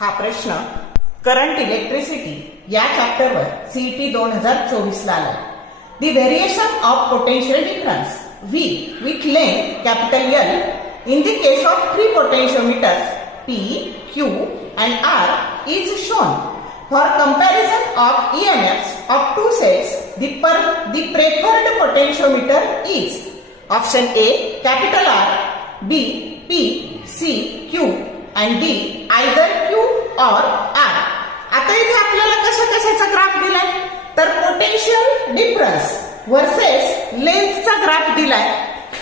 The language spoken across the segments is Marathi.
हा प्रश्न करंट इलेक्ट्रिसिटी या चॅप्टरवर सीईटी 2024 ला आला. The variation of potential difference V with length capital L in the case of three potentiometers P, Q and R is shown. For comparison of EMFs of two sets, the preferred potentiometer is option A capital R, B, P, C, Q and D either Q or R. आता इथे आपल्याला कशाचा ग्राफ दिलाय तर पोटेन्शियल डिफरन्स वर्सेस लेंथचा ग्राफ दिलाय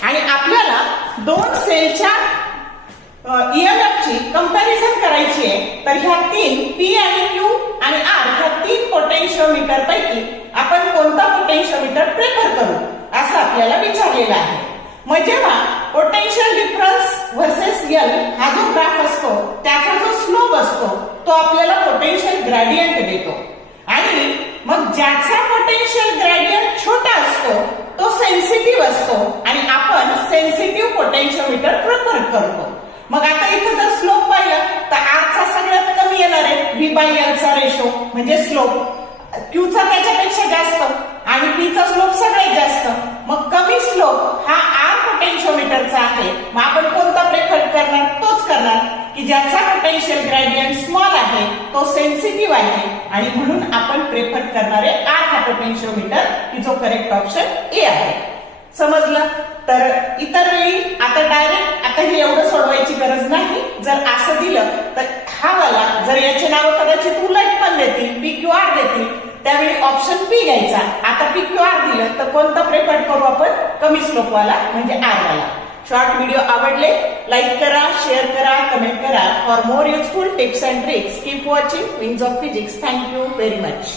आणि आपल्याला दोन सेलच्या ईएमएफची कंपॅरिझन करायची आहे. तर ह्या तीन P आणि Q आणि R ह्या तीन पोटेन्शियोमीटर पैकी आपण कोणता पोटेन्शियोमीटर प्रेफर करू असं आपल्याला विचारलेलं आहे. मग जेव्हा पोटेन्शियल डिफरन्स वर्सेस L हा जो ग्राफ असतो त्याचा जो स्लोप असतो तो आपल्याला पोटेन्शियल ग्रेडियंट देतो आणि मग ज्याचा पोटेन्शियल ग्रेडियंट छोटा असतो तो सेन्सिटिव्ह असतो आणि आपण सेन्सिटिव्ह पोटेन्शियोमीटर प्रेफर करतो. मग आता इथे जर स्लोप पाहिलं तर R चा सगळ्यात कमी येणार आहे V/L चा रेशो म्हणजे स्लोप, Q चा त्याच्यापेक्षा जास्त आणि P चा स्लोप सगळ्यात जास्त. मग कमी स्लोप हा R पोटेन्शियोमीटरचा आहे. मग आपण कोणता प्रेफर करणार तोच करणार की ज्याचा पोटेन्शियल ग्रेडियंट स्मॉल आहे तो सेन्सिटिव्ह आहे आणि म्हणून आपण प्रेफर करणारे R हा पोटेन्शियोमीटर की जो करेक्ट ऑप्शन A आहे. समजलं? तर इतर वेळी आता डायरेक्ट आता हे एवढं सोडवायची गरज नाही. जर असं दिलं तर हा वाला जर याचे नाव कदाचित उलट पण देतील PQR देतील त्यावेळी ऑप्शन P घ्यायचा. आता PQR दिलं तर कोणता प्रेफर करू आपण कमी स्लोप वाला म्हणजे R वाला. शॉर्ट व्हिडिओ आवडले लाईक करा, शेअर करा, कमेंट करा. For more useful tips and tricks keep watching wings of physics. Thank you very much.